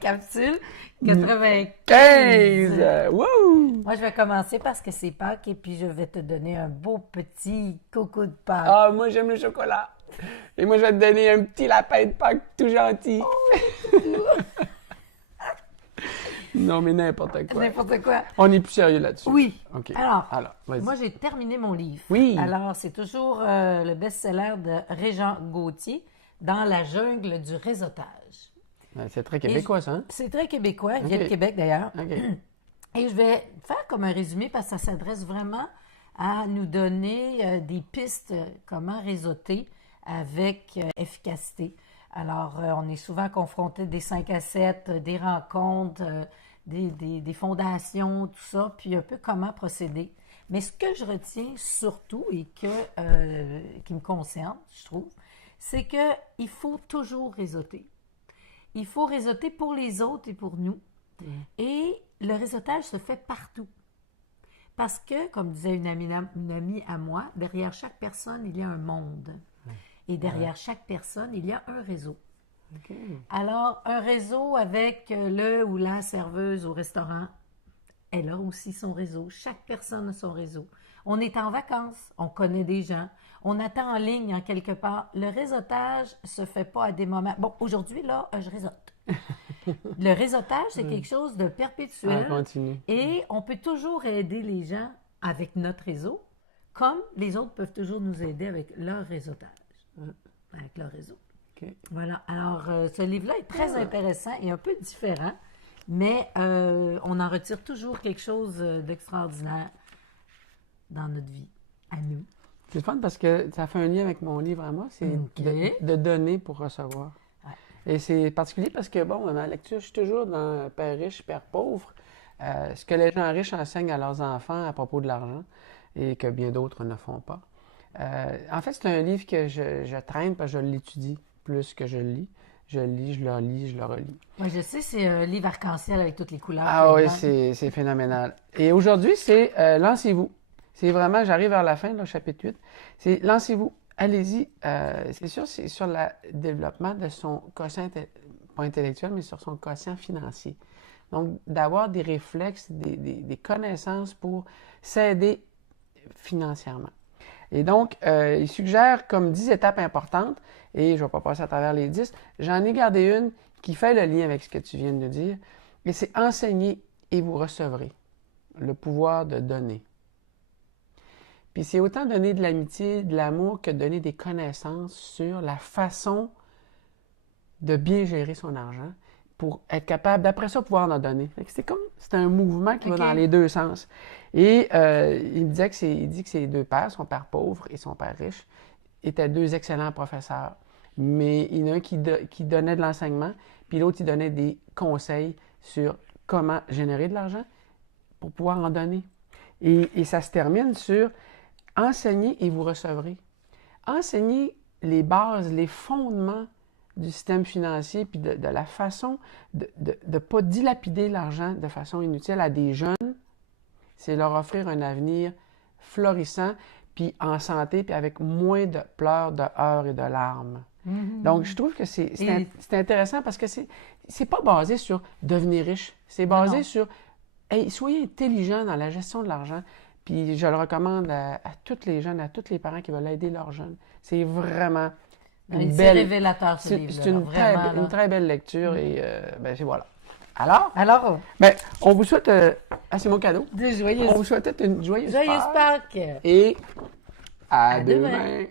Capsule 95. 15! Wouh! Moi, je vais commencer parce que c'est Pâques et puis je vais te donner un beau petit coco de Pâques. Ah, moi, j'aime le chocolat. Et moi, je vais te donner un petit lapin de Pâques tout gentil. Non, mais n'importe quoi. N'importe quoi. On est plus sérieux là-dessus. Oui. OK. Alors, vas-y. moi, j'ai terminé mon livre. Oui. Alors, c'est toujours le best-seller de Régent Gauthier, Dans la jungle du réseautage. C'est très québécois, ça, hein? C'est très québécois. Il vient OK. de Québec, d'ailleurs. OK. Et je vais faire comme un résumé parce que ça s'adresse vraiment à nous donner des pistes comment réseauter avec efficacité. Alors, on est souvent confronté des 5 à 7, des rencontres, des fondations, tout ça, puis un peu comment procéder. Mais ce que je retiens surtout et qui me concerne, je trouve, c'est qu'il faut toujours réseauter. Il faut réseauter pour les autres et pour nous. Et le réseautage se fait partout. Parce que, comme disait une amie à moi, derrière chaque personne, il y a un monde. Et derrière chaque personne, il y a un réseau. OK. Alors, un réseau avec le ou la serveuse au restaurant, elle a aussi son réseau. Chaque personne a son réseau. On est en vacances, on connaît des gens, on attend en ligne en quelque part. Le réseautage se fait pas à des moments. Bon, aujourd'hui, là, je réseaute. Le réseautage, c'est quelque chose de perpétuel. Continue. Et on peut toujours aider les gens avec notre réseau, comme les autres peuvent toujours nous aider avec leur réseautage, avec leur réseau. OK. Voilà. Alors, ce livre-là est très intéressant et un peu différent, mais on en retire toujours quelque chose d'extraordinaire dans notre vie, à nous. C'est le fun parce que ça fait un lien avec mon livre à moi, c'est OK. de donner pour recevoir. Ouais. Et c'est particulier parce que, bon, ma lecture, je suis toujours dans Père riche, Père pauvre. Ce que les gens riches enseignent à leurs enfants à propos de l'argent et que bien d'autres ne font pas. En fait, c'est un livre que je traîne parce que je l'étudie plus que je le lis. Je le lis, je le relis, je le relis. Moi, je sais, c'est un livre arc-en-ciel avec toutes les couleurs. Ah oui, là-dedans. c'est phénoménal. Et aujourd'hui, c'est Lancez-vous. C'est vraiment, j'arrive vers la fin, le chapitre 8. C'est Lancez-vous, allez-y. C'est sûr, c'est sur le développement de son quotient, pas intellectuel, mais sur son quotient financier. Donc, d'avoir des réflexes, des connaissances pour s'aider financièrement. Et donc, il suggère comme 10 étapes importantes, et je ne vais pas passer à travers les 10. J'en ai gardé une qui fait le lien avec ce que tu viens de dire, et c'est enseigner et vous recevrez. Le pouvoir de donner. Puis c'est autant donner de l'amitié, de l'amour que donner des connaissances sur la façon de bien gérer son argent pour être capable, d'après ça, pouvoir en donner. C'est un mouvement qui va dans les deux sens. Et il me disait il dit que ses deux pères, son père pauvre et son père riche, étaient deux excellents professeurs. Mais il y en a un qui donnait de l'enseignement, puis l'autre, il donnait des conseils sur comment générer de l'argent pour pouvoir en donner. Et ça se termine sur enseignez et vous recevrez. Enseignez les bases, les fondements du système financier, puis de la façon de ne pas dilapider l'argent de façon inutile à des jeunes, c'est leur offrir un avenir florissant, puis en santé, puis avec moins de pleurs, de heurts et de larmes. Mm-hmm. Donc, je trouve que c'est intéressant parce que c'est pas basé sur devenir riche. C'est basé sur hey, soyez intelligents dans la gestion de l'argent. Puis je le recommande à tous les jeunes, à tous les parents qui veulent aider leurs jeunes. C'est vraiment une C'est révélateur, ce livre. C'est une très belle lecture et c'est voilà. Alors, on vous souhaite, c'est mon cadeau. On vous souhaite une joyeuse Pâques. Pâques. Et à demain.